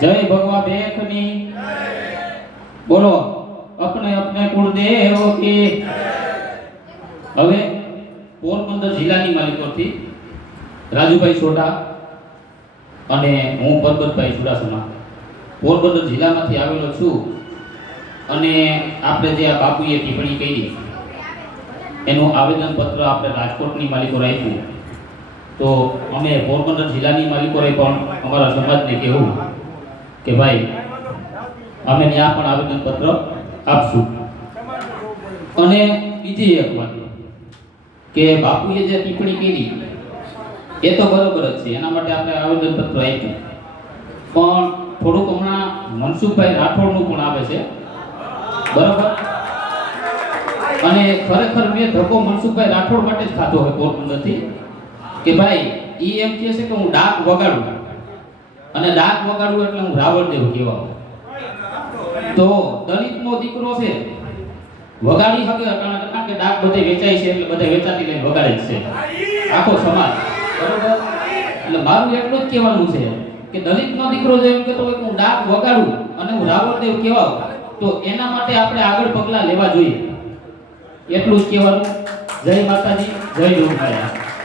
જય ભગવા દેખની. બોલો, અપને અપને કુળદેવ કી હવે પોરબંદર જિલ્લાની માલિકોથી રાજુભાઈ સોઢા અને હું પરબતભાઈ ચુડાસમા પોરબંદર જિલ્લામાંથી આવેલો છું અને આપણે જે આ બાપુએ ટિપ્પણી કરી, એનું આવેદનપત્ર આપણે રાજકોટની માલિકો રાખ્યું. તો અમે પોરબંદર જિલ્લાની માલિકોએ પણ અમારા સમાજને કહેવું. કે ભાઈ, અમે ત્યાં પણ આવેદનપત્ર આપશું. અને બીજી એક વાત, કે બાપુએ જે ટિપ્પણી કરી, એ તો બરોબર જ છે, એના માટે આપણે આવેદનપત્ર આપ્યું. પણ થોડુંક હમણાં મનસુખભાઈ રાઠોડનું પણ આવે છે. બરોબર? અને ખરેખર મેં ધક્કો મનસુખભાઈ રાઠોડ માટે જ ખાધો હોય પોરબંદરથી કે ભાઈ એ એમ કહે છે કે હું ડાક વગાડું. અને ડાક વગાડવું એટલે હું રાવણદેવ કહેવા તો દલિતનો દીકરો છે, વગાડી શકે અટાણા કે ડાક બધે વેચાય છે એટલે બધે વેચાતી લઈને વગાડે છે. આખો સમાજ, બરોબર? એટલે મારું એટલું જ કહેવાનું છે કે દલિતનો દીકરો જો એમ કહેતો હોય હું ડાક વગાડું અને હું રાવણદેવ કહેવાઉં, તો એના માટે આપણે આગળ પગલાં લેવા જોઈએ. એટલું જ કહેવાનું. જય માતાજી, જય લોકમાયા